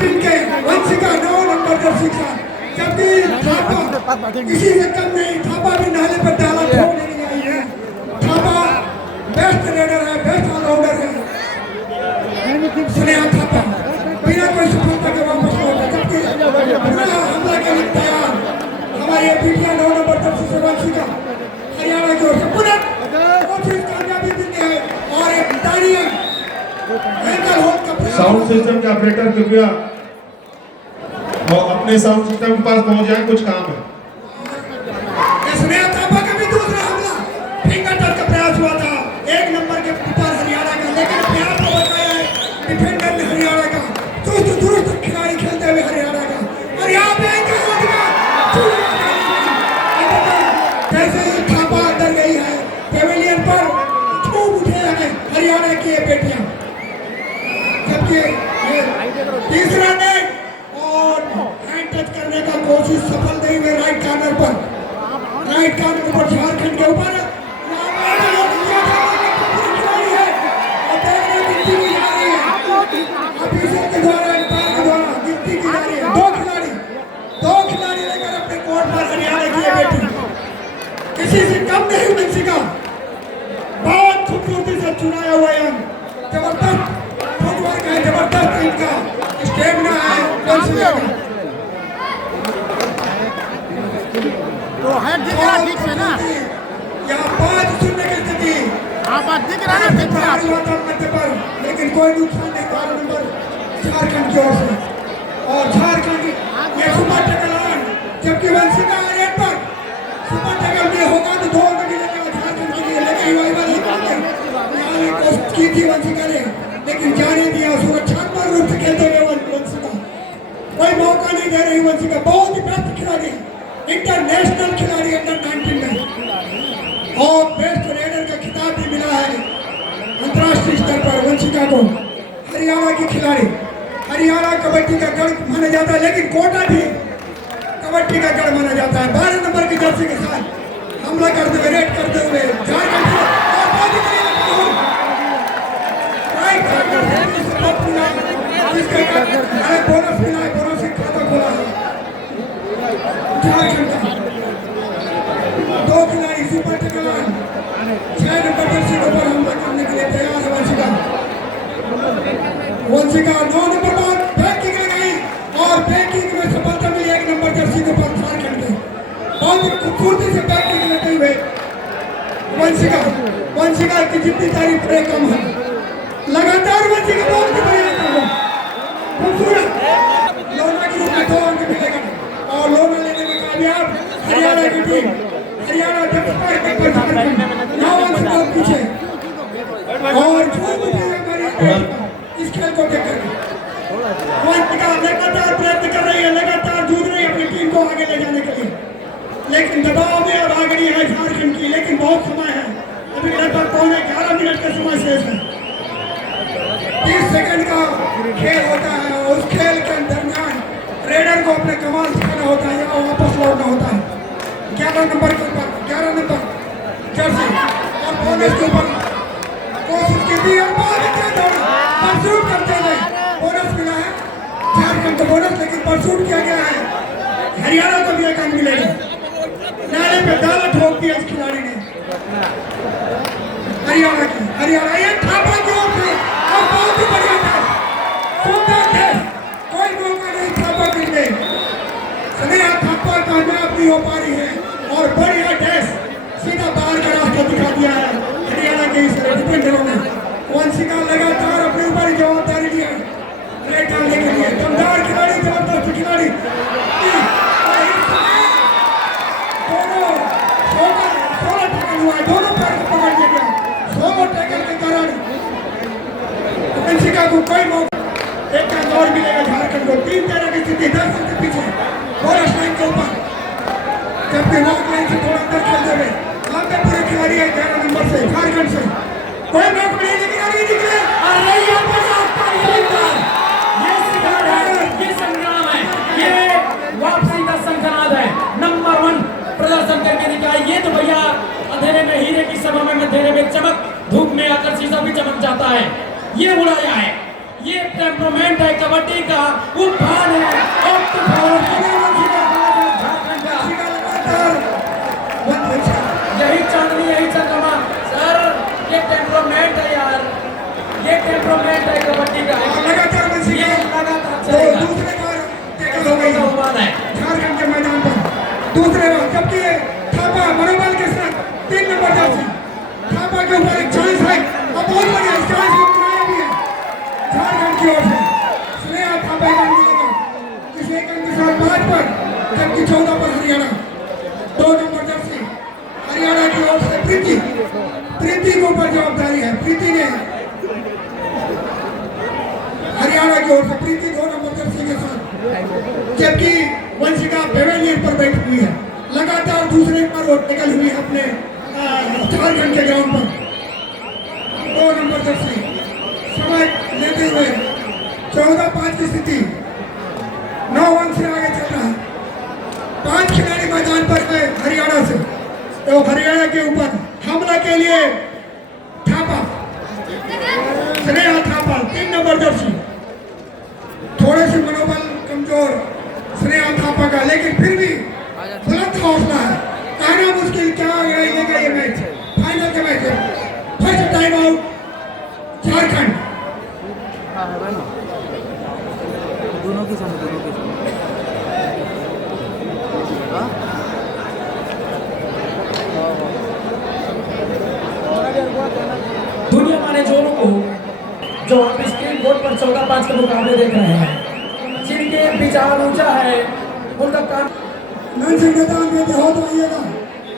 Champion के Vanshika 9 number Jersey का, जबकि थापा किसी से कम नहीं, थापा भी नाले पर डाला छोड़ नहीं आई है। थापा बेस्ट रेडर है, बेस्ट ऑलराउंडर है। स्नेहा थापा बिना कोई सफलता के वापस लौटा, जबकि पूरा हमला करने तैयार हमारे पीटिया 9 नंबर जर्सी से वंशिका हरियाणा की ओर से पुनः कोशिश कामयाबी देते हैं और एक तालियां साउंड सिस्टम के ऑपरेटर कृपया अपने साउंड सिस्टम के पास पहुंच जाए, कुछ काम है। स्नेहा थापा का भी दूसरा हमला फिंगर टच का प्रयास हुआ था 1 नंबर के ऊपर हरियाणा का, लेकिन प्रयास तो बताया है डिफेंडर ने हरियाणा का, दुरुस्त खिलाड़ी खेलते हुए हरियाणा का। और यहाँ पे जैसे ही थापा अंदर गई है पेविलियन पर खूब उठे हैं हरियाणा की ये बेटियां, जबकि ये तीसरा नेट और हैंड टच करने का कोशिश सफल नहीं हुई राइट कॉर्नर पर झारखंड के ऊपर दो खिलाड़ी लेकर अपने कोर्ट पर हरियाणा की ये बेटी किसी से कम नहीं वंशिका, बहुत खूबसूरती से चुनाया हुआ है। जबरदस्त फुटवर्क है, जबरदस्त इनका स्टेमिना है वंशिका का। तो है दिख रहा ठीक से ना, यहाँ 5-0 की स्थिति। हाँ बात दिख रहा है ठीक से, मध्य पर, लेकिन कोई नुकसान नहीं 12 नंबर झारखंड की ओर से। और झारखंड ये सुपर टैकल ऑन, जबकि वंशिका रेड पर सुपर टैकल में होगा तो 2 अंक मिलेगा झारखंड के लिए, लेकिन कोशिश की थी वंशिका ने, लेकिन जाने दिया सुरक्षात्मक रूप से खेलते हुए वंशिका कोई मौका नहीं दे रही। वंशिका बहुत ही बेस्ट खिलाड़ी, इंटरनेशनल खिलाड़ी अंडर 19 में, और बेस्ट रेडर का खिताब भी मिला है अंतर्राष्ट्रीय स्तर पर वंशिका को। हरियाणा की खिलाड़ी, हरियाणा कबड्डी का गढ़ माना जाता है, लेकिन कोटा भी कबड्डी का गढ़ माना जाता है। 12 नंबर की जर्सी के साथ हमला करते हुए रेड करते हुए झारखंड बोनस मिला है, बोनस से खाता खोला है झारखंड का। 2 खिलाड़ी सुपर टैकल 6 नंबर जर्सी के ऊपर हमला करने के लिए तैयार है वंशिका। 9 नंबर पर बैकिंग लगाई और बैकिंग में सफलता मिली 1 नंबर जर्सी के ऊपर झारखंड के। बहुत ही खूबसूरती से बैकिंग लेते हुए वंशिका की जितनी तारीफ करे कम है। लगातार वंशिका बहुत ही बढ़िया खूबसूरत लोना के रूप में 2 अंक मिलेगा और लोना लेने में कामयाब हरियाणा की टीम। हरियाणा जब पर झारखंड 9 अंक बहुत पीछे, और इस खेल को देखकर वंशिका लगातार प्रयत्न कर रही है, लगातार जूझ रही है अपनी टीम को आगे ले जाने के लिए, लेकिन दबाव में अब आगे है झारखंड की। लेकिन बहुत समय है, अभी लगभग 11 मिनट का समय शेष है। 30 सेकंड का खेल होता है और उस खेल के दरमियान रेडर को अपने कमाल दिखाना होता है या वापस लौटना होता है। 11 नंबर के ऊपर 11 नंबर जर्सी और बोनस के ऊपर कोशिश की थी और बहुत अच्छा दौड़ा, परसूट करते हुए बोनस मिला है झारखंड को बोनस, लेकिन परसूट किया गया है। हरियाणा को भी 1 अंक मिलेगा। नाले पे डाला ठोक दिया इस खिलाड़ी ने हरियाणा ये थापा की ओर से और बहुत ही बढ़िया था, सुंदर थे, कोई मौका नहीं थापा के लिए। स्नेहा थापा कामयाब नहीं हो पा रही है और बढ़िया डैश सीधा बाहर का रास्ता दिखा दिया है हरियाणा के इस डिफेंडरों ने। वंशिका लगातार अपने ऊपर जवाबदारी ली है रेड डालने के लिए। दमदार खिलाड़ी, जबरदस्त खिलाड़ी, दोनों पैर को पकड़ लिया गया। 16 टैकल के कारण वंशिका को कोई मौका, 1 अंक और मिलेगा झारखंड को। 3-13 की स्थिति, 10 अंक के पीछे बोनस लाइन के ऊपर, जबकि नॉक लाइन से थोड़ा अंदर खेलते हुए लंबे पूरे खिलाड़ी है 11 नंबर से झारखंड से। कोई मौका नहीं, लेकिन आगे निकले ये संग्राम है, ये वापसी का संग्राम है। नंबर 1 प्रदर्शन करके दिखाया। ये तो भैया अंधेरे में हीरे की सभा में अंधेरे में चमक, धूप में आकर शीशा भी चमक जाता है। ये उड़ाया है ये टेम्परामेंट है कबड्डी का, उफान है और तूफान है। झारखंड का यही चांदनी, यही चंद्रमा सर, ये टेम्परामेंट है यार, ये टेम्परामेंट है कबड्डी का, लगातार ये लगातार तो चलेगा। दूसरे बार टैकल हो गई झारखंड के मैदान पर, दूसरे बार, जबकि ये थापा मनोबल के साथ 3 नंबर जर्सी थापा के ऊपर एक चांस है और बहुत बढ़िया इस चांस को बनाया भी है झारखंड की ओर से। स्नेहा थापा का मिलेगा इस एक अंक के साथ 5 पर, जबकि 14 पर हरियाणा। 2 नंबर जर्सी हरियाणा की ओर से प्रीति के ऊपर जवाबदारी है। प्रीति ने हरियाणा की ओर से प्रीति 2 नंबर जर्सी के साथ, जबकि वंशिका पेवेलियन पर बैठी हुई है। लगातार दूसरे पर वो निकल हुई है अपने झारखंड के ग्राउंड पर। 2 नंबर जर्सी समय लेते हुए 14-5 की स्थिति, 9 अंक से आगे चल रहा है। 5 खिलाड़ी मैदान पर है हरियाणा से, तो हरियाणा के ऊपर हमला के लिए थापा, स्नेहा थापा 3 नंबर जर्सी। थोड़े से मनोबल कमजोर स्नेहा थापा का, लेकिन फिर भी बुलंद हौसला है। कहना मुश्किल क्या रहेगा ये मैच, फाइनल का मैच है। First time out Jharkhand. दोनों के सामने दुनिया माने जोरों को जो आप स्क्रीन बोर्ड पर 14-5 के मुकाबले देख रहे हैं, जिनके विचार ऊंचा है, उनका काम नंद सिंह नेताम में बहुत आइएगा,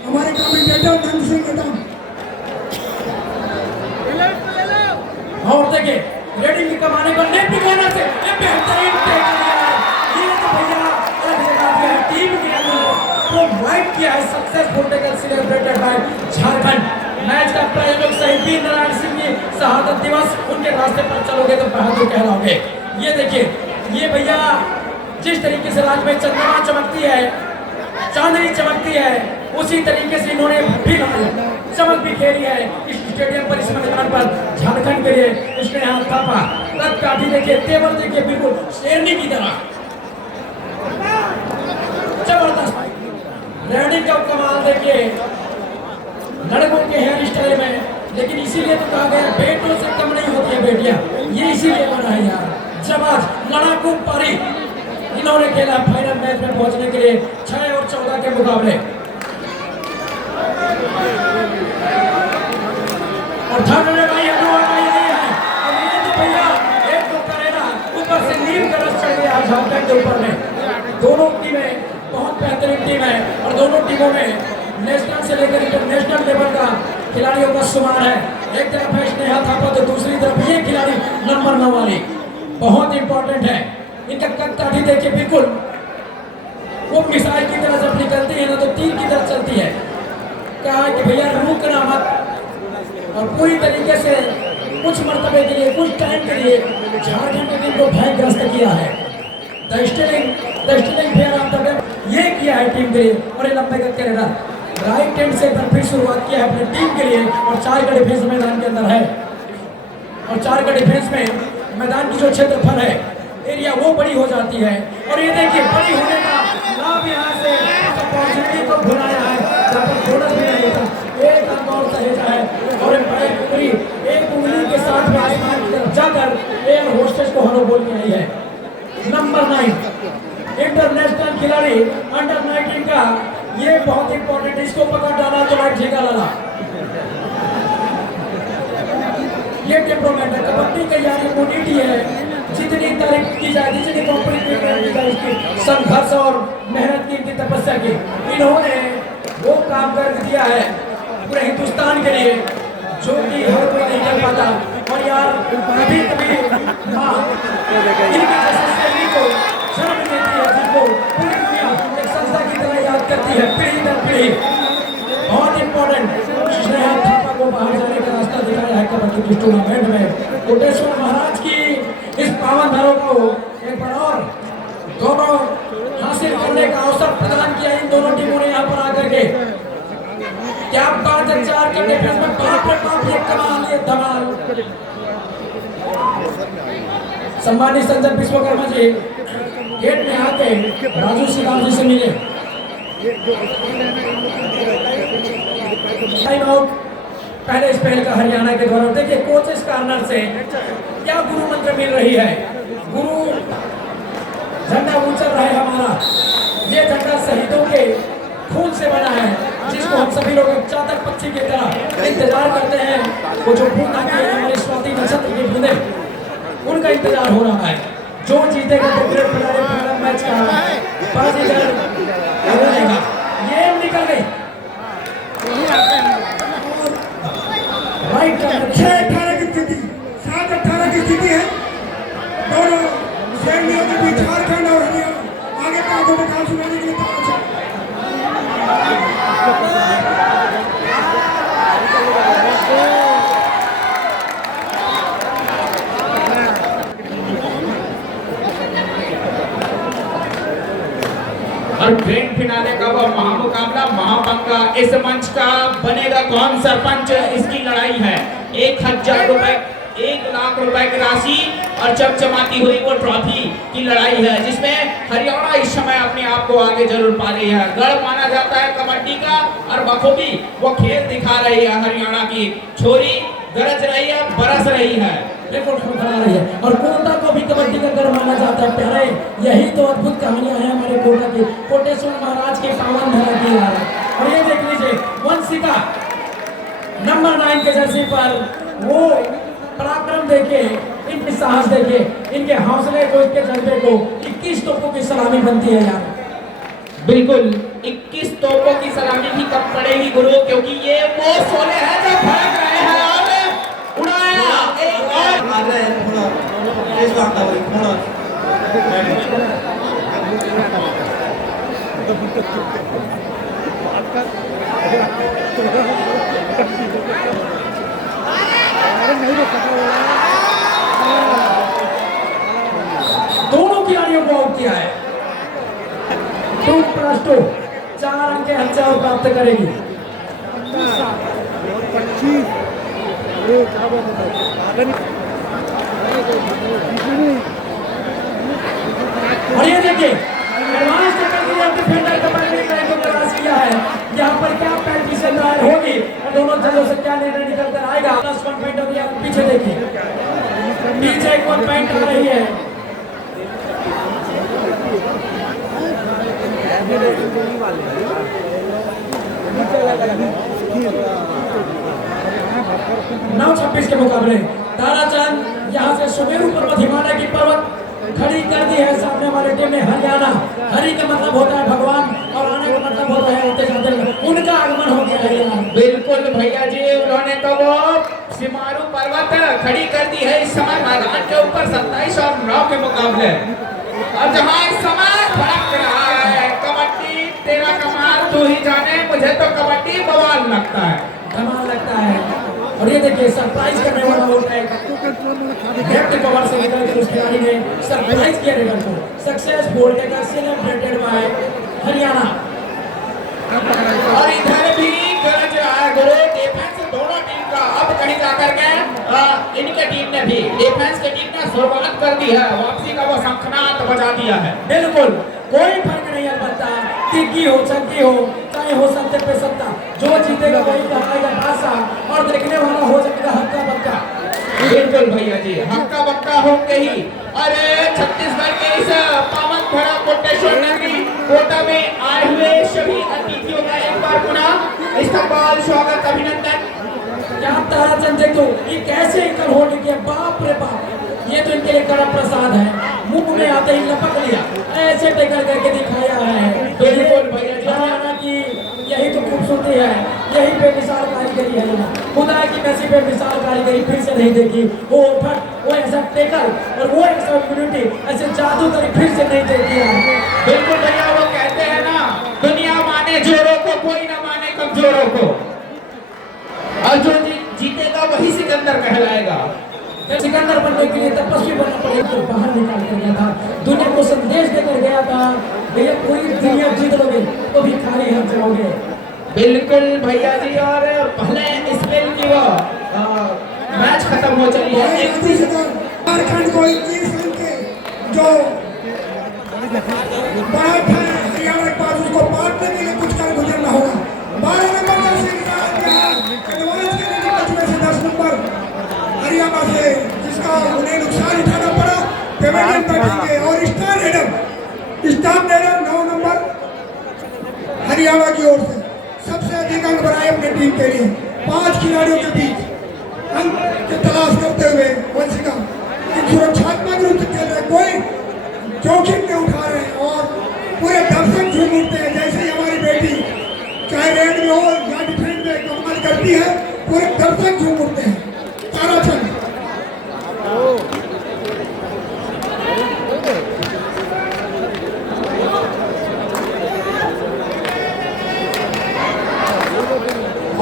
हमारे कमेंटेटर नंद सिंह नेताम। और देखिए रेडिंग के कमाने पर नेट निकालना से ये बेहतरीन टेक किया है। ये तो भैया अलग जगह पे है, टीम के अंदर प्रोवाइड किया है successful tackle celebrated by Jharkhand. Match का प्रायोजक शहीद वीर नारायण सिंह की शहादत दिवस, उनके रास्ते पर चलोगे तो बहादुर कहलाओगे। ये देखिए, ये भैया जिस तरीके से राज में चंद्रमा चमकती है, चांदनी चमकती है, उसी तरीके से इन्होंने भी चमक बिखेरी है इस स्टेडियम पर, इस मैदान पर झारखंड के लिए। इसने हाथ थापा, तब काफी देखिए, तेवर देखिए, बिल्कुल शेरनी की तरह जबरदस्त रेडिंग का कमाल देखिए लड़कों के हेयर स्टाइल में। लेकिन इसीलिए तो कहा गया बेटों से कम नहीं होती है बेटियां, ये इसीलिए बना है यार। जवाब लड़ाकू पारी इन्होंने खेला फाइनल मैच में पहुंचने के लिए 6 और 14 के मुकाबले। और थर्ड में भाई यही है, और ये तो भैया एक तो करेगा ऊपर से नीम का रस चढ़ गया झारखंड के ऊपर में। दोनों टीमें बहुत बेहतरीन टीम है और दोनों टीमों में नेशनल से लेकर इंटरनेशनल लेवल का खिलाड़ियों का शुमार है। एक तरफ है स्नेहा थापा, तो दूसरी तरफ ये खिलाड़ी नंबर 9 वाली बहुत इंपॉर्टेंट है। इनका कद काठी देखिए, बिल्कुल वो मिसाइल की तरह जब निकलती है ना तो तीर की तरह चलती है। कहा कि भैया रुकना मत, और पूरी तरीके से कुछ मर्तबे के लिए, कुछ टाइम के लिए झारखंड की टीम को भयग्रस्त किया है। The Stilling fair of the day ये किया है टीम के लिए। और ये लंबे कद के रनर राइट हैंड से फिर शुरुआत किया है अपनी टीम के लिए, और 4 का डिफेंस मैदान के अंदर है। और 4 का डिफेंस में मैदान की जो क्षेत्रफल है, एरिया, वो बड़ी हो जाती है। और ये देखिए बड़ी होने का लाभ यहाँ से अपॉर्चुनिटी को भुलाया है, जहाँ पर बोनस भी नहीं होता। एक अंक और सहेजा है, और एक उंगली के साथ में आसमान की तरफ जाकर एयर होस्टेस को हलो बोल के आई है। नंबर 9 इंटरनेशनल खिलाड़ी अंडर 19 का, ये बहुत इंपॉर्टेंट है। इसको पकड़ डाला तो लाइट झेगा लाला। ये टेम्परामेंट है, कबड्डी का यार इम्यूनिटी है। जितनी तारीफ की जाए, जितनी कॉम्प्लीमेंट की जाए इसकी संघर्ष और मेहनत की, इनकी तपस्या की, इन्होंने वो काम कर दिया है पूरे हिंदुस्तान के लिए जो कि हर कोई नहीं कर पाता। और यार कभी कभी माँ इनके जैसे शैली को जन्म देती है, जिनको पूरी दुनिया एक संस्था की तरह याद करती है, पीढ़ी दर पीढ़ी। बहुत इंपॉर्टेंट स्नेहा थापा को बाहर जाने का रास्ता दिखाया है कबड्डी की टूर्नामेंट में। कोटेश्वर महाराज की इस पावन धरोहर को एक बार और गौरव हासिल करने का अवसर प्रदान किया इन दोनों टीमों ने यहाँ पर आकर के। क्या बात है, 4 के डिफेंस में बाप रे बाप, ये कमाल, ये धमाल। सम्मानित संजय विश्वकर्मा जी गेट में आके राजू श्रीराम जी से मिले। टाइम आउट पहले स्पेल का हरियाणा के द्वारा। देखिए कोचेस कार्नर से क्या गुरु मंत्र मिल रही है। गुरु झंडा ऊंचा रहे हमारा, ये झंडा शहीदों के खून से बना है, जिसको हम सभी लोग चातक पक्षी की तरह इंतजार करते हैं। वो जो बूंद आती है हमारे स्वाति नक्षत्र की बूंदे, उनका इंतजार हो रहा है। जो जीतेगा तो ग्रेट फिनाले मैच का 5000 मिलेगा। ये निकल गई राइट। 6-18 की स्थिति, 7-18 की स्थिति है। दोनों श्रेणियों के बीच झारखंड और हरियाणा आगे का आपको मुकाबला सुनाने के लिए तैयार है। और ग्रैंड फिनाले का वह महामुकाबला महापंगा। इस मंच का बनेगा कौन सरपंच, इसकी लड़ाई है। 1000 रुपए, 1 लाख रुपए की राशि और चमचमाती हुई वो ट्रॉफी की लड़ाई है, जिसमें हरियाणा इस समय अपने आप को आगे जरूर पा रही है। गढ़ माना जाता है कबड्डी का और बखूबी वो खेल दिखा रही है। हरियाणा की छोरी गरज रही है, बरस रही है, रिकॉर्ड बना रही है। और कोटा को भी कबड्डी का गढ़ माना जाता है। प्यारे यही तो अद्भुत कहानियां हैं हमारे कोटा की, कोटेश्वर महाराज के पावन धरा की। और ये देख लीजिए वंशिका नंबर 9 के जर्सी पर वो पराक्रम देखे, इनकी साहस देखे, इनके हौसले को, इनके जज्बे को। 21 तोपों की सलामी बनती है यार। बिल्कुल 21 तोपों की सलामी भी कब पड़ेगी गुरु, क्योंकि ये वो सोले हैं जो भाग रहे हैं और उड़ाया एक और मार रहे हैं थोड़ा तेज भागता हुआ थोड़ा दोनों खिलाड़ियों को आउट किया है। 4 अंक के अंक प्राप्त करेगी। और ये देखिए एडवांस टक्कर के लिए डिफेंडर कबड्डी का एक प्रयास किया है। यहाँ पर क्या पेनल्टी से दायर होगी और दोनों जजों से क्या निर्णय निकल कर आएगा। प्लस 1 पॉइंट हो गया। पीछे देखिए, पीछे 1 पॉइंट आ रही है। नौ 26 के मुकाबले ताराचंद यहाँ से सुमेरु पर्वत हिमालय की पर्वत खड़ी कर दी है सामने वाले टीम ने। हरियाणा, हरि का मतलब होता है भगवान और आने का मतलब होता है होते जाते। उनका आगमन हो गया है। बिल्कुल भैया जी, उन्होंने तो वो सिमारू पर्वत खड़ी कर दी है इस समय मैदान के ऊपर 27 और 9 के मुकाबले। और जहाँ इस समय भड़क रहा है कबड्डी, तेरा कमाल तू ही जाने, मुझे तो कबड्डी बवाल लगता है, धमाल लगता है। और ये देखिए सरप्राइज करने वाला होता है। लेफ्ट कवर से निकल कर उस खिलाड़ी ने सरप्राइज किया रेडर को। Successful taker celebrated by Haryana. और इधर भी गरज रहा है गुरु डिफेंस दोनों टीम का। अब कहीं जाकर के इनके टीम ने भी, डिफेंस की टीम ने शुरुआत कर दी है, वापसी का वो शंखनाद बजा दिया है। बिल्कुल कोई फर्क नहीं अलबत्ता, तिग्गी हो चक्की हो चाहे हो सत्ते पे सत्ता, जो जीतेगा वही कहलाएगा बादशाह और देखने वाला हो जाएगा हक्का बक्का। बिल्कुल भैया जी, हक्का बक्का होंगे ही। अरे छत्तीसगढ़ के इस पावन धरा कोटेश्वर नगरी कोटा में आए हुए सभी अतिथियों का एक बार पुनः इस्तकबाल, स्वागत, अभिनंदन। क्या ताराचंद देखो ये कैसे इनका होने किया, बाप रे बाप, ये तो इनके लिए कड़ा प्रसाद है। मुंह में आते ही लपक लिया, ऐसे टेकर करके दिखाया है। बिल्कुल भैया जी, हरियाणा की यही तो खूबसूरती है, यही बेमिसाल कारीगरी है। खुदा की नसीब पे मिसाल कारीगरी फिर से नहीं देखी। वो फट, वो ऐसा टेकर और वो ऐसा इम्यूनिटी, ऐसे जादूगरी फिर से नहीं देखी है। बिल्कुल भैया, वो कहते हैं ना दुनिया माने जोरों को, कोई ना माने कमजोरों को, और जो जीतेगा वही सिकंदर कहलाएगा। सिकंदर बनने के लिए तपस्वी बनना पड़ेगा। तो बाहर निकाल कर गया था, दुनिया को संदेश देकर गया था, भैया पूरी दुनिया जीत लोगे तो भी खाली हाथ जाओगे। बिल्कुल भैया जी, और पहले स्पेल की वो मैच खत्म हो चली है। झारखंड को 21 अंक बड़ा है हरियाणा के पास, उसको पाटने के लिए कुछ कर गुजरना होगा। 12 नंबर का एडवांस के लिए बचने से 10 नंबर हरियाणा से, जिसका उन्हें नुकसान उठाना पड़ा, पेवेलियन बैठेंगे। और स्टार रेडर 9 नंबर हरियाणा की ओर से सबसे अधिक अंक बनाए अपने टीम के लिए। 5 खिलाड़ियों के बीच अंक की तलाश करते हुए वंशिका सुरक्षात्मक रूप से खेल रहे, कोई जोखिम नहीं उठा रहे हैं और पूरे दर्शक झूम उठते हैं। जैसे ही हमारी बेटी चाहे रेड में हो या डिफेंस में कमाल करती है, पूरे दर्शक झूम उठते हैं। ताराचंद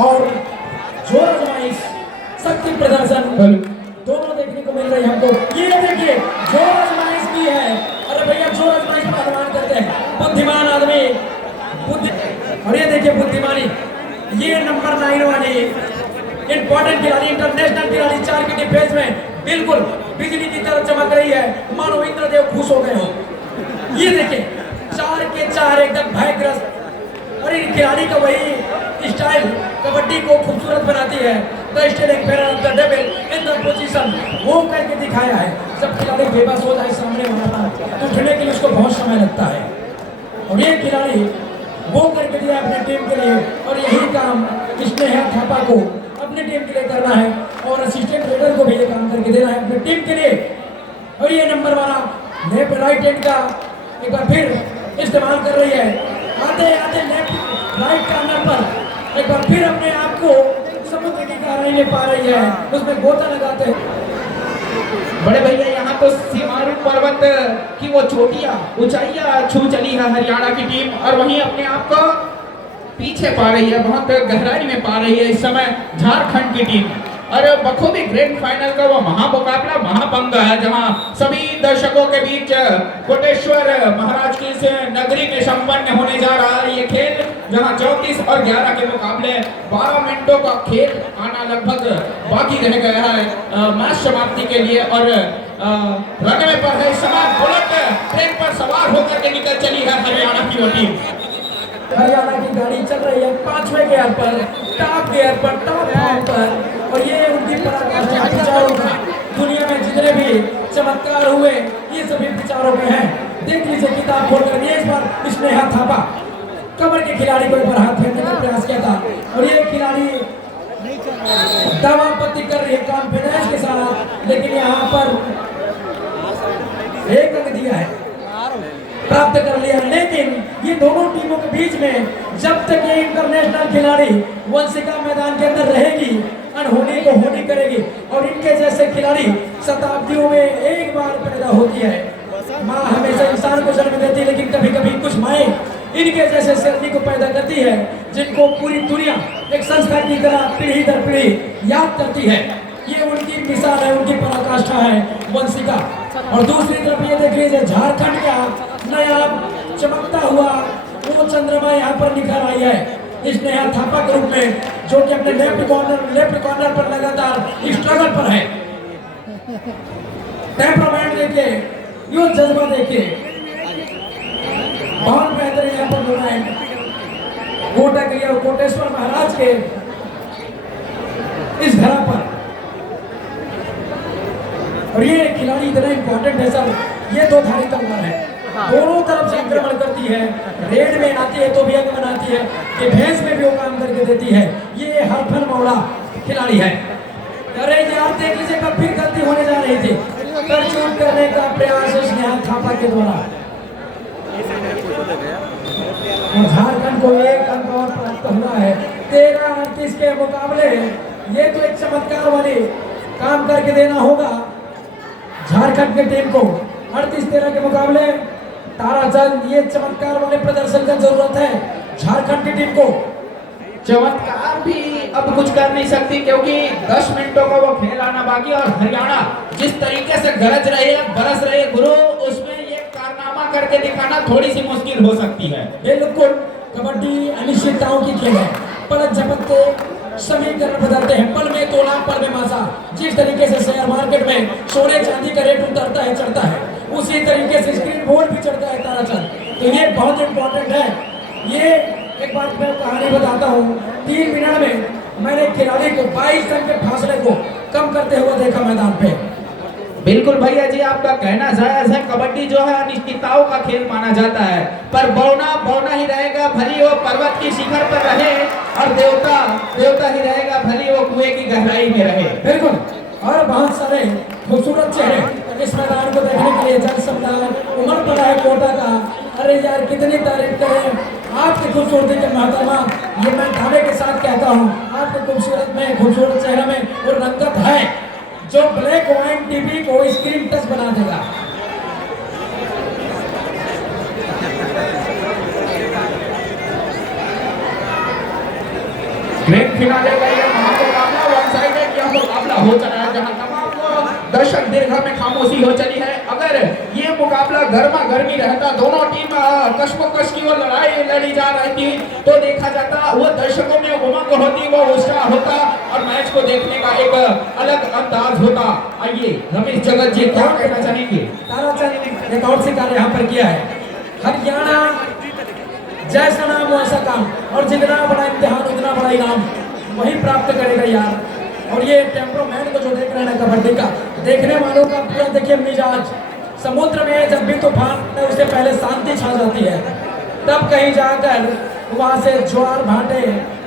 और जोर आजमाइश, शक्ति प्रदर्शन दोनों देखने को मिल रही है हमको। ये देखिए जोर आजमाइश की है। अरे भैया जोर आजमाइश का अनुमान करते हैं, बुद्धिमान आदमी और ये देखिए बुद्धिमानी, ये नंबर 9 वाली इंपॉर्टेंट खिलाड़ी, इंटरनेशनल खिलाड़ी 4 की डिफेंस में बिल्कुल बिजली की तरह चमक रही है, मानो इंद्रदेव खुश हो गए हो। ये देखिए 4 के 4 एकदम भयग्रस्त। और इन खिलाड़ी का वही स्टाइल कबड्डी को खूबसूरत बनाती है। The style of the devil in the position, वो करके दिखाया है। जब खिलाड़ी बेबस हो जाए सामने वाला तो उठने के लिए उसको बहुत समय लगता है, और ये खिलाड़ी वो करके दिया अपने टीम के लिए। और यही काम स्नेहा थापा को अपनी टीम के लिए करना है, और असिस्टेंट रेडर को भी ये काम करके देना है अपनी टीम के लिए। और ये नंबर वाला लेफ्ट राइट हैंड का एक बार फिर इस्तेमाल कर रही है। आते आते लेफ्ट राइट कॉर्नर पर एक बार फिर अपने आप को समुद्र की गहराई में पा रही है, उसमें गोता लगाते हैं। बड़े भैया यहाँ तो सीमारू पर्वत की वो चोटियां ऊंचाइयां छू चली है हरियाणा की टीम, और वहीं अपने आप को पीछे पा रही है, बहुत गहराई में पा रही है इस समय झारखंड की टीम। और बखूबी ग्रैंड फाइनल का वो महामुकाबला महापंग है, जहां सभी दर्शकों के बीच कोटेश्वर महाराज की इस नगरी में संपन्न होने जा रहा है ये खेल, जहां 34 और 11 के मुकाबले 12 मिनटों का खेल आना लगभग बाकी रह गया है मैच समाप्ति के लिए। और रनवे पर है इस समय बुलेट ट्रेन पर सवार होकर के निकल चली है हरियाणा की वो टीम। हरियाणा की गाड़ी चल रही है 5वें गियर पर, टॉप गियर पर, टॉप फॉर्म पर, और ये उनकी पराकाष्ठा विचारों का दुनिया में जितने भी चमत्कार हुए ये सभी विचारों में हैं। देख लीजिए किताब खोलकर, ये इस बार स्नेहा थापा कमर के खिलाड़ी को एक बार हाथ फेरने का प्रयास किया था, और ये खिलाड़ी दावापत्ती कर रही है कॉन्फिडेंस के साथ, लेकिन यहाँ पर 1 अंक दिया है, प्राप्त कर लिया। लेकिन ये दोनों टीमों के बीच में जब तक ये इंटरनेशनल खिलाड़ी वंशिका मैदान के अंदर रहेगी, अनहोनी को होनी करेगी, और इनके जैसे खिलाड़ी शताब्दियों में एक बार पैदा होती है। माँ हमेशा इंसान को जन्म देती है, लेकिन कभी कभी कुछ माएँ इनके जैसे शेरनी को पैदा करती है, जिनको पूरी दुनिया एक संस्था की तरह पीढ़ी दर पीढ़ी याद करती है। ये उनकी मिसाल है, उनकी पराकाष्ठा है वंशिका। और दूसरी तरफ ये देख लीजिए झारखंड का नया चमकता हुआ वो चंद्रमा यहाँ पर निखर आई है स्नेहा थापा के रूप में, जो कि अपने लेफ्ट कॉर्नर पर लगातार स्ट्रगल पर है। टेम्परामेंट देखिए, यो जज्बा देखिए, बहुत बेहतरीन यहाँ पर टूर्नामेंट कोटा के लिए और कोटेश्वर महाराज के इस धरा पर। और ये खिलाड़ी इतना इंपॉर्टेंट है सर, ये 2 धारी तलवार है, दोनों तरफ से आक्रमण करती है, रेड में आती है तो भी आगे बनाती है, डिफेंस में भी वो काम करके देती है। ये हरफन मौड़ा खिलाड़ी है। अरे यार देख लीजिए फिर गलती होने जा रही थी, तरचूट करने का प्रयास स्नेहा थापा के द्वारा, झारखंड को 1 अंक और प्राप्त हुआ है 13-38 के मुकाबले। ये तो एक चमत्कार वाली काम करके देना होगा झारखंड की टीम को। 38-13 के मुकाबले ताराचंद, ये चमत्कार वाले प्रदर्शन का जरूरत है झारखंड की टीम को। चमत्कार भी अब कुछ कर नहीं सकती, क्योंकि 10 मिनटों का वो खेल आना बाकी, और हरियाणा जिस तरीके से गरज रही है, बरस रही है गुरु, उसमें ये कारनामा करके दिखाना थोड़ी सी मुश्किल हो सकती है। बिल्कुल, कबड्डी अनिश्चितताओं की खेल है, पलट झपकते समीकरण बदलते हैं, पल में तोला पल में मासा। जिस तरीके से शेयर मार्केट में सोने चांदी का रेट उतरता है चढ़ता है, उसी तरीके से स्क्रीन बोर्ड भी चढ़ता है ताराचंद। तो ये बहुत इम्पोर्टेंट है। ये एक बात मैं कहानी बताता हूँ, 3 मिनट में मैंने खिलाड़ी को 22 रन के फासले को कम करते हुए देखा मैदान पे। बिल्कुल भैया जी, आपका कहना जायज है। कबड्डी जो है अनिश्चितताओं का खेल माना जाता है, पर बौना बौना ही रहेगा, भली वो पर्वत की शिखर पर रहे, और देवता देवता ही रहेगा, भली वो कुएं की गहराई में रहे। बिल्कुल। और बहुत सारे खूबसूरत चेहरे इस मैदान को देखने के लिए जन समुदाय उमड़ पड़ा है कोटा का। अरे यार कितनी तारीफ करें आपकी खूबसूरती के मोहतरमा, ये मैं दावे के साथ कहता हूँ, आपके खूबसूरत में खूबसूरत चेहरे में वो रंगत है जो ब्लैक व्हाइट टीवी को स्क्रीन टच बना देगा। ग्रैंड फिनाले का ये महामुकाबला वन साइडेड यह मुकाबला हो चला है, जहां तमाम दर्शक दीर्घा में खामोशी हो चली है। अगर ये मुकाबला गर्मा गर्मी रहता, दोनों टीम कशमकश की ओर लड़ाई लड़ी जा रही थी, तो देखा जाता, वो दर्शकों में उमंग होती, वो उत्साह होता, और मैच को देखने का एक अलग अंदाज होता। आइए रमेश जगत जी क्या कहना चाहेंगे? ताराचंद एक और शिकार यहाँ पर किया है। हरियाणा जैसा नाम वैसा काम, और जितना बड़ा इम्तिहान उतना बड़ा इनाम वही प्राप्त करेगा यार। और ये टेम्परामेंट को जो देख रहे हैं कबड्डी का, देखने वालों का पूरा देखिए मिजाज। समुद्र में जब भी तूफान आता है उससे पहले शांति छा जाती है, तब कहीं जाकर वहाँ से ज्वार भाटे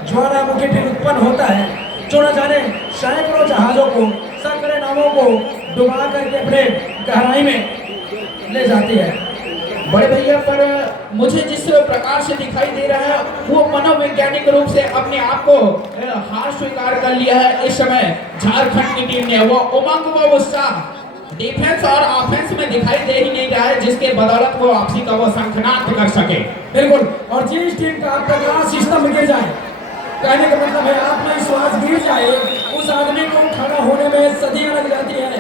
ज्वालामुखी फिर उत्पन्न होता है, जो न जाने सैकड़ों जहाजों को, सैकड़ों नावों को डुबा करके अपने गहराई में ले जाती है। बड़े भैया, पर मुझे जिस प्रकार से दिखाई दे रहा है, वो मनोवैज्ञानिक रूप से अपने आप को हार स्वीकार कर लिया है। इस समय झारखंड की टीम ने वो उमंग, वो उत्साह डिफेंस और ऑफेंस में दिखाई दे ही नहीं रहा है, जिसके बदौलत वो आपसी का वो शंखनाद कर सके। बिल्कुल। और जिस टीम का आपका ग्लास सिस्टम गिर जाए, कहने का मतलब है आप में विश्वास गिर जाए, उस आदमी को खड़ा होने में सदियां लग जाती है।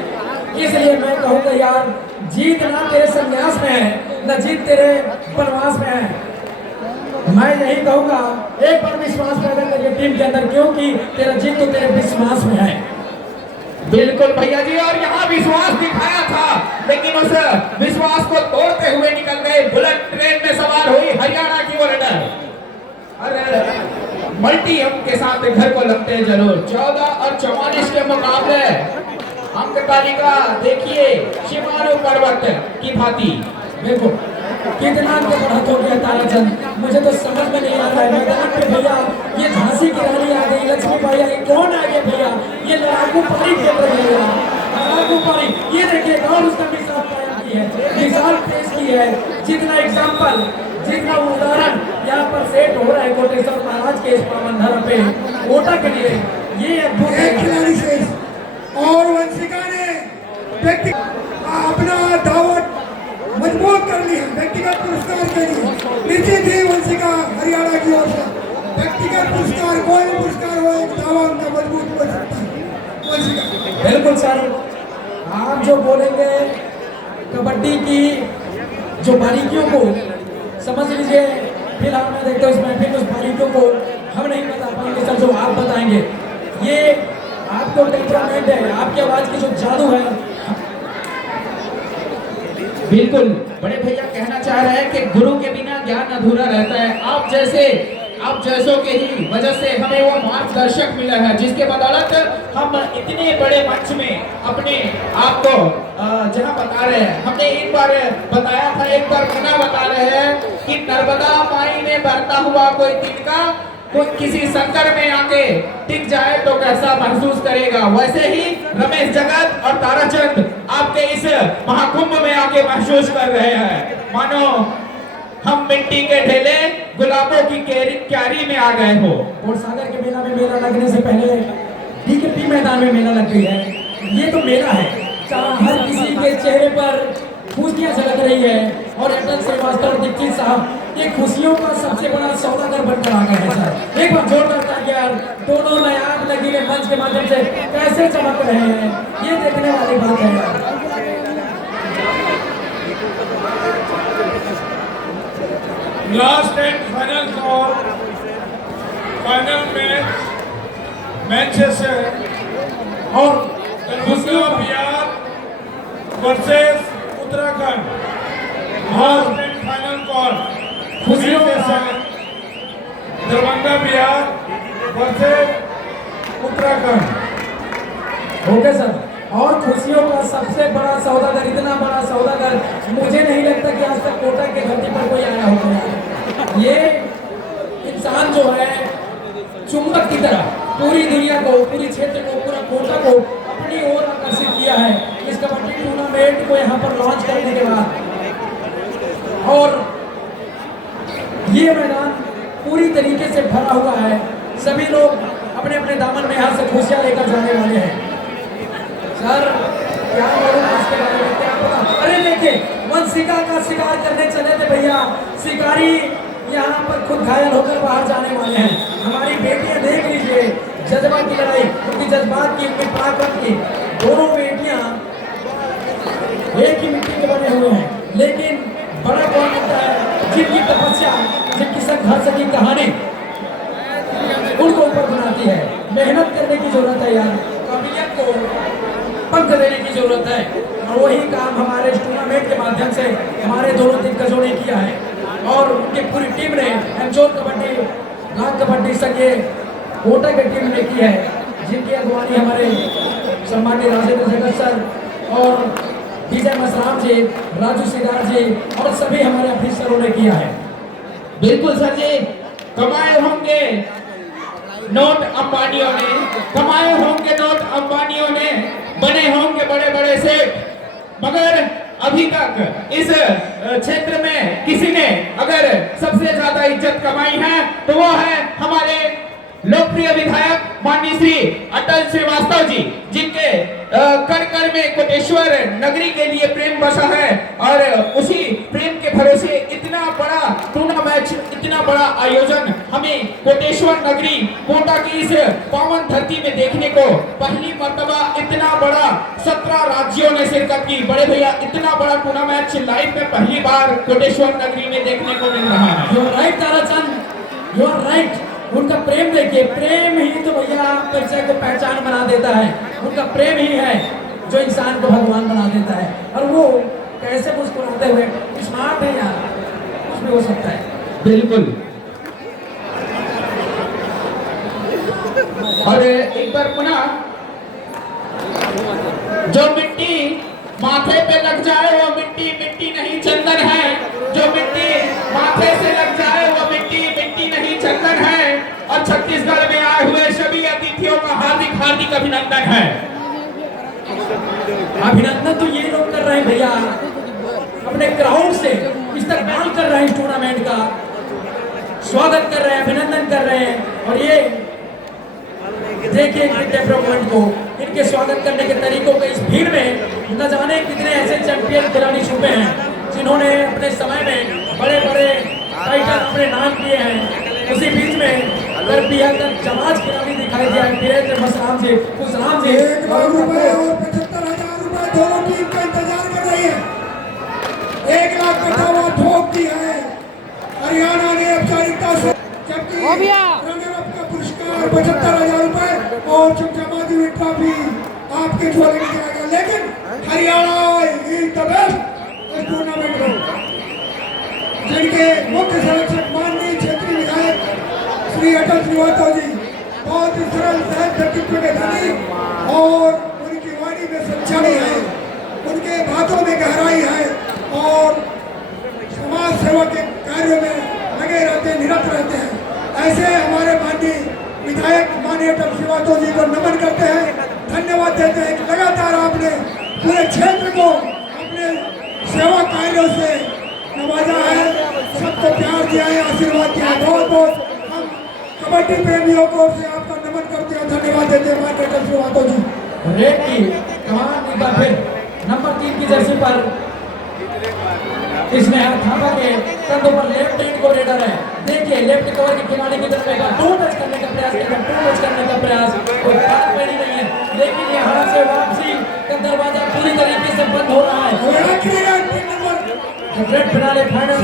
इसलिए मैं कहूँगा यार, जीत ना तेरे संन्यास में है, न जीत तेरे वनवास में है। मैं यही कहूँगा, एक बार विश्वास पैदा करिए टीम के अंदर, क्योंकि तेरा जीत तो तेरे विश्वास में है। बिल्कुल भैया जी, और यहाँ विश्वास दिखाया था, लेकिन उस विश्वास को तोड़ते हुए निकल गए। बुलेट ट्रेन में सवार हुई हरियाणा की वो रेडर, और मल्टी अंक के साथ घर को लगते हैं जरूर। 14 और 44 के मुकाबले अंक तालिका देखिए शिमारू पर्वत की भांति। देखो कितना अंक बढ़त हो गया ताराचंद, मुझे तो समझ में नहीं आ रहा है। मैदान पे भैया ये झांसी की रानी आ गई, लक्ष्मीबाई आ गई, कौन आ गया भैया? ये लड़ाकू पारी खेल रही है, लड़ाकू पारी। ये देखिए और उसका मिसाल कायम की है, मिसाल पेश की है। जितना एग्जाम्पल, जितना उदाहरण यहाँ पर सेट हो रहा है कोटेश्वर महाराज के इस पावन धर्म पे कोटा के लिए, ये अद्भुत एक खिलाड़ी से और वंशिका ने व्यक्ति अपना दावत मजबूत कर ली है। व्यक्तिगत पुरस्कार के लिए नीचे थी वंशिका हरियाणा की ओर से। व्यक्तिगत पुरस्कार, कोई भी पुरस्कार हो, एक दावा उनका मजबूत हो सकता है वंशिका। बिल्कुल सर, आप जो बोलेंगे कबड्डी की जो बारीकियों को समझ लीजिए, फिलहाल मैं देखता हूँ इसमें फिर उस बारीकियों को हम नहीं बता पाएंगे सर, जो आप बताएंगे। ये आपको टेम्परामेंट है, आपकी आवाज की जो जादू है। बिल्कुल बड़े भैया कहना चाह रहे हैं कि गुरु के बिना ज्ञान अधूरा रहता है। आप जैसों के ही वजह से हमें वो मार्गदर्शक मिला है, जिसके बदौलत हम इतने बड़े मंच में अपने आप को जहाँ बता रहे हैं। हमने एक बार बताया था, एक बार पुनः बता रहे हैं कि नर्मदा माई में बहता हुआ कोई तिनका कोई किसी संकट में आके टिक जाए तो कैसा महसूस करेगा, वैसे ही रमेश जगत और ताराचंद आपके इस महाकुंभ में आके महसूस कर रहे हैं, मानो हम मिट्टी के ढेले गुलाबों की क्यारी में आ गए हो। और सागर के मेला में मेला लगने से पहले डीकेपी मैदान में मेला लग गई है। ये तो मेला है जहाँ हर किसी के चेहरे पर खुशियाँ झलक रही है। और अटल श्रीवास्तव दीक्षित साहब ये खुशियों का सबसे बड़ा सौदागर बनकर आ गए हैं सर। एक बार जोरदार तालियां यार, दोनों नायाब लगी मंच के माध्यम से कैसे चमक रहे हैं, ये देखने वाली बात है यार। Last and final score, final Manchester और खुशियों Bihar versus Uttarakhand last and final call खुशियों के का साथ Darbhanga Bihar versus Uttarakhand. Okay sir. और खुशियों का सबसे बड़ा सौदागर, इतना बड़ा सौदागर मुझे नहीं लगता कि आज तक कोटा के धरती पर कोई आया होगा। ये इंसान जो है चुंबक की तरह पूरी दुनिया को, पूरी क्षेत्र को, पूरा कोटा को अपनी ओर आकर्षित किया है इस कबड्डी टूर्नामेंट को यहाँ पर लॉन्च करने के बाद। और ये मैदान पूरी तरीके से भरा हुआ है। सभी लोग अपने अपने दामन में यहाँ से खुशियाँ लेकर जाने वाले हैं। सर क्या बोलूं इसके बारे में, क्या पता। अरे देखिए वंशिका का शिकार करने चले थे भैया, शिकारी यहाँ पर खुद घायल होकर बाहर जाने वाले हैं। हमारी बेटियां देख लीजिए, जज्बा की लड़ाई, उनकी जज्बात की, उनकी ताकत की। दोनों बेटियां एक ही मिट्टी के बने हुए हैं, लेकिन बड़ा कौन होता है जिनकी तपस्या, जिनकी संघर्ष की कहानी उनको ऊपर बनाती है। मेहनत करने की जरूरत है यार, काबिलियत को पंख देने की जरूरत है। और वही काम हमारे इस टूर्नामेंट के माध्यम से हमारे दोनों दिग्गजों ने किया है। और उनकी पूरी टीम ने एमचोर कबड्डी, नाग कबड्डी संघ कोटा की टीम ने की है, जिनकी अगवानी हमारे सम्मानित राजेंद्र जगत सर और विजय मसराम जी, राजू सिदार जी और सभी हमारे अफिसरों ने किया है। बिल्कुल सर जी, कमाए होंगे नोट अंबानियों ने, कमाए होंगे नोट अंबानियों ने, बने होंगे बड़े बड़े सेठ, मगर अभी तक इस क्षेत्र में किसी ने अगर सबसे ज्यादा इज्जत कमाई है तो वो है हमारे लोकप्रिय विधायक माननीय श्री अटल श्रीवास्तव जी, जिनके कर कर में कोटेश्वर नगरी के लिए प्रेम बसा है। और उसी प्रेम के भरोसे इतना बड़ा टूर्नामेंट, इतना बड़ा आयोजन हमें कोटेश्वर नगरी कोटा की इस पावन धरती में देखने को पहली मर्तबा इतना बड़ा 17 राज्यों ने शिरकत की। बड़े भैया, इतना बड़ा टूर्नामेंट लाइव में पहली बार कोटेश्वर नगरी में देखने को मिल रहा है। You are right Tarachand, you are right. उनका प्रेम देखिए, प्रेम ही तो भैया परिचय को पहचान बना देता है। उनका प्रेम ही है जो इंसान को भगवान बना देता है। और वो कैसे मुस्कुराते हुए, स्मार्ट है यार, उसमें हो सकता है। बिल्कुल। और एक बार पुनः, जो मिट्टी माथे पे लग जाए वो मिट्टी मिट्टी नहीं चंदन है, जो मिट्टी माथे से लग जाए वो मिट्टी मिट्टी नहीं चंदन है। और छत्तीसगढ़ में आए हुए सभी अतिथियों का हार्दिक हार्दिक अभिनंदन है। अभिनंदन तो ये लोग कर रहे हैं भैया, अपने क्राउड से इस्तेमाल कर रहे हैं, इस टूर्नामेंट का स्वागत कर रहे हैं, अभिनंदन कर रहे हैं। और ये देखिए डेवलपमेंट को, इनके स्वागत करने के तरीकों को। इस भीड़ में न जाने कितने ऐसे चैंपियन खिलाड़ी छुपे हैं जिन्होंने अपने समय में बड़े बड़े टाइटल अपने नाम किए हैं। उसी बीच में अगर बेहद जमाज खिलाड़ी दिखाई दिया है, वीरेंद्र मसराम जी, खुशराम जी। 1 लाख रुपए और 75,000 रुपए दोनों टीम का इंतजार कर रही है। 1 लाख का दावा ठोक दी है हरियाणा ने औपचारिकता से, जबकि रनर अप का पुरस्कार 75,000 रुपए और चमचमाती हुई ट्रॉफी आपके झोले में दिया गया। लेकिन हरियाणा इज द बेस्ट इस टूर्नामेंट में, जिनके मुख्य संरक्षक माननीय क्षेत्रीय विधायक श्री अटल श्रीवास्तव जी बहुत ही सरल सहज व्यक्तित्व के धनी, और उनकी वाणी में सच्चाई है, उनके बातों में गहराई है और समाज सेवा के कार्यों में लगे रहते हैं, निरत रहते हैं। ऐसे हमारे माननीय विधायक माननीय अटल श्रीवास्तव जी को नमन करते हैं, धन्यवाद देते हैं कि लगातार आपने पूरे क्षेत्र को अपने सेवा कार्यों से नवाजा है, सबको प्यार दिया है, आशीर्वाद दिया है। बहुत बहुत हम कबड्डी प्रेमियों को से आपका नमन करते हैं, धन्यवाद देते हैं हमारे अटल श्रीवास्तव जी। रेड की कमान एक बार फिर नंबर 3 की जर्सी पर इसने हाथ थामा के कंधों पर लेफ्ट हैंड को रेडर है। देखिए लेफ्ट कवर के खिलाड़ी की तरफ एक बार टू टच करने का प्रयास किया, टू टच करने का प्रयास, कोई बात पड़ी नहीं है, लेकिन यहाँ से वापसी का दरवाजा पूरी तरीके से बंद हो रहा है। ग्रेट फिनाले फाइनल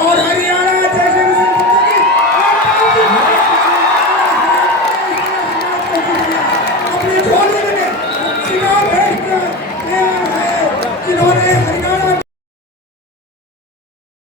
और हरियाणा